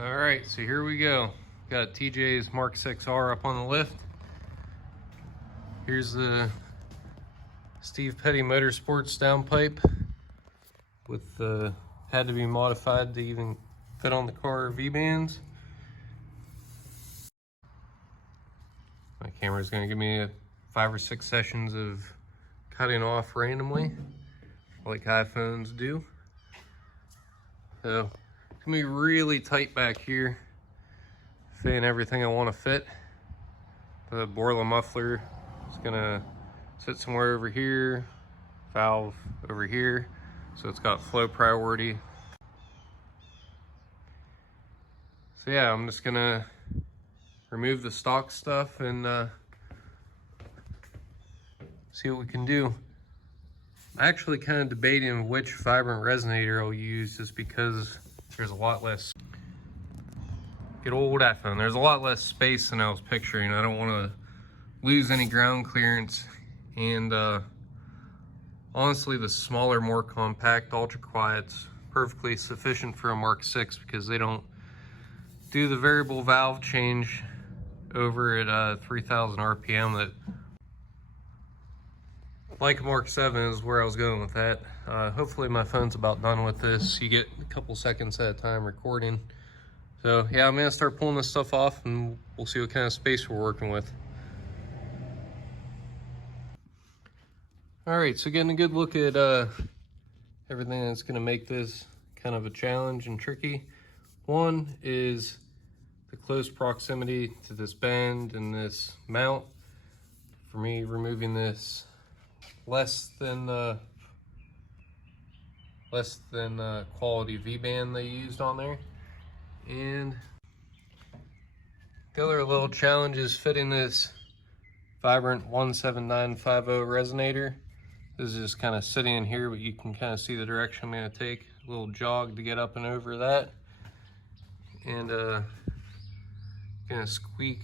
All right, so here we go. Got TJ's Mk6 up on the lift. Here's the Steve Petty Motorsports downpipe with the had to be modified to even fit on the car V-bands. My camera's gonna give me 5 or 6 sessions of cutting off randomly, like iPhones do. So it's gonna be really tight back here, fitting everything I want to fit. The Borla muffler is gonna sit somewhere over here, valve over here, so it's got flow priority. So yeah, I'm just gonna remove the stock stuff and see what we can do. I'm actually kind of debating which vibrant resonator I'll use, just because there's a lot less, good old iPhone, there's a lot less space than I was picturing. I don't want to lose any ground clearance, and honestly the smaller, more compact ultra quiet's perfectly sufficient for a Mk6 because they don't do the variable valve change over at 3000 RPM that, like Mk7 is where I was going with that. Hopefully my phone's about done with this. You get a couple seconds at a time recording. So yeah, I'm gonna start pulling this stuff off and we'll see what kind of space we're working with. All right, so getting a good look at everything that's gonna make this kind of a challenge and tricky. One is the close proximity to this bend and this mount. For me, removing this less than quality V-band they used on there. And the other little challenge is fitting this Vibrant 17950 resonator. This is just kind of sitting in here, but you can kind of see the direction I'm going to take. A little jog to get up and over that. And gonna squeak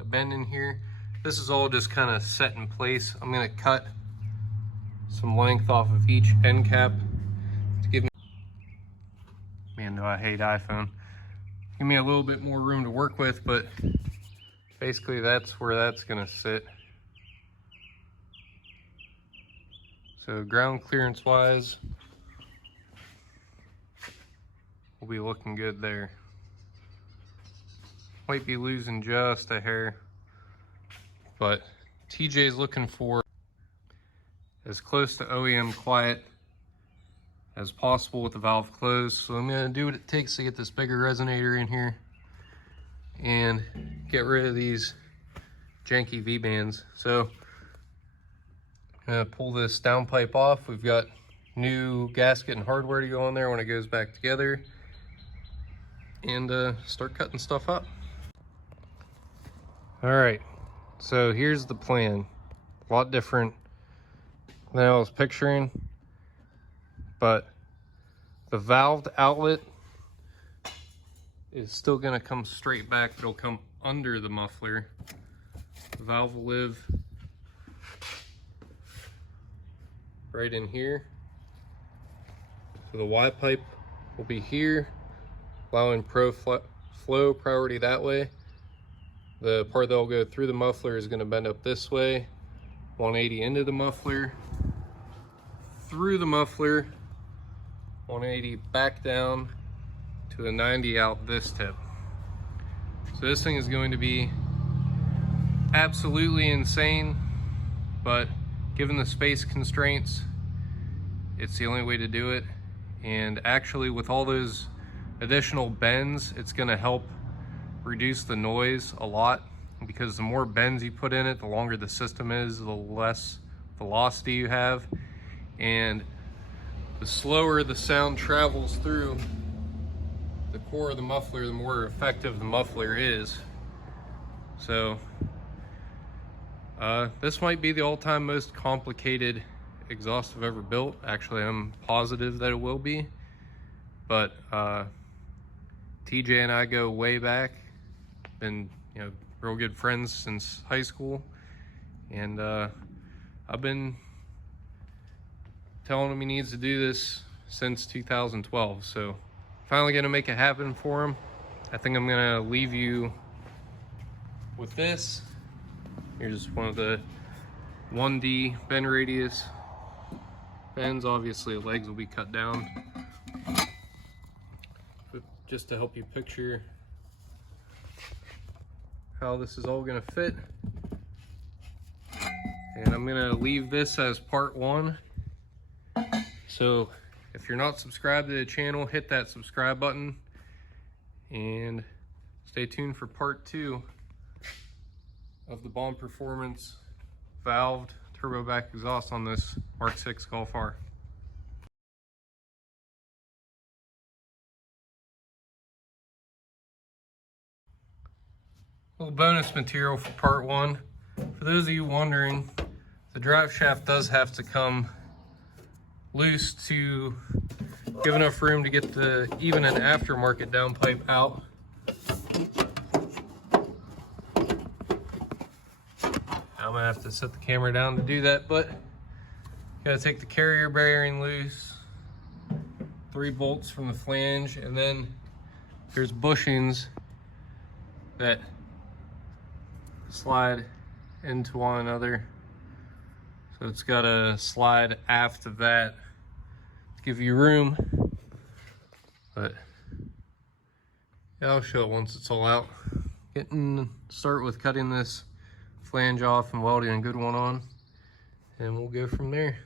a bend in here. This is all just kind of set in place. I'm gonna cut some length off of each end cap to give me, man, do I hate iPhone. Give me a little bit more room to work with, but basically that's where that's gonna sit. So ground clearance wise, we'll be looking good there. Might be losing just a hair, but TJ's looking for as close to OEM quiet as possible with the valve closed. So I'm gonna do what it takes to get this bigger resonator in here and get rid of these janky V-bands. So I'm gonna pull this downpipe off. We've got new gasket and hardware to go on there when it goes back together, and start cutting stuff up. All right, so here's the plan. A lot different than I was picturing, but the valved outlet is still gonna come straight back. It'll come under the muffler. The valve will live right in here. So the Y pipe will be here, allowing flow priority that way. The part that will go through the muffler is going to bend up this way, 180 into the muffler, through the muffler, 180 back down to the 90 out this tip. So this thing is going to be absolutely insane, but given the space constraints, it's the only way to do it. And actually with all those additional bends, it's going to help reduce the noise a lot, because the more bends you put in it, the longer the system is, the less velocity you have, and the slower the sound travels through the core of the muffler, the more effective the muffler is. So this might be the all-time most complicated exhaust I've ever built. Actually, I'm positive that it will be, but TJ and I go way back. Been, you know, real good friends since high school, and I've been telling him he needs to do this since 2012. So finally gonna make it happen for him. I think I'm gonna leave you with this. Here's one of the 1D bend radius bends. Obviously the legs will be cut down, but just to help you picture how this is all gonna fit. And I'm gonna leave this as part 1. So if you're not subscribed to the channel, hit that subscribe button and stay tuned for part 2 of the Bond Performance valved turbo back exhaust on this Mk6 Golf R. Little bonus material for part 1. For those of you wondering, the drive shaft does have to come loose to give enough room to get even an aftermarket downpipe out. I'm gonna have to set the camera down to do that, but gotta take the carrier bearing loose, 3 bolts from the flange, and then there's bushings that slide into one another. So it's gotta slide aft of that to give you room. But yeah, I'll show it once it's all out. Start with cutting this flange off and welding a good one on, and we'll go from there.